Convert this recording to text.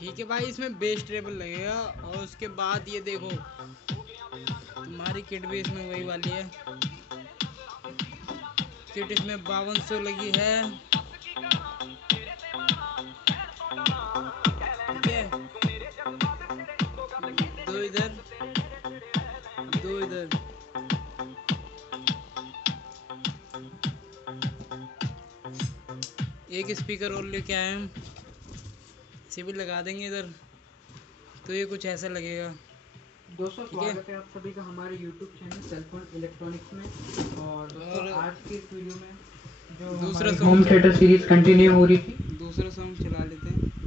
ठीक है भाई, इसमें बेस ट्रेबल लगेगा और उसके बाद ये देखो तुम्हारी किट भी इसमें वही वाली है। किट इसमें 5200 लगी है। ठीक है, दो इधर दो इधर। एक स्पीकर और लेके आए हम, इसे भी लगा देंगे इधर। तो ये कुछ ऐसा लगेगा। दोस्तों स्वागत है आप सभी का हमारे YouTube चैनल सेलफोन इलेक्ट्रॉनिक्स में। और आज की इस वीडियो में जो दूसरा होम थिएटर सीरीज कंटिन्यू हो रही थी, दूसरा सॉन्ग चला लेते हैं।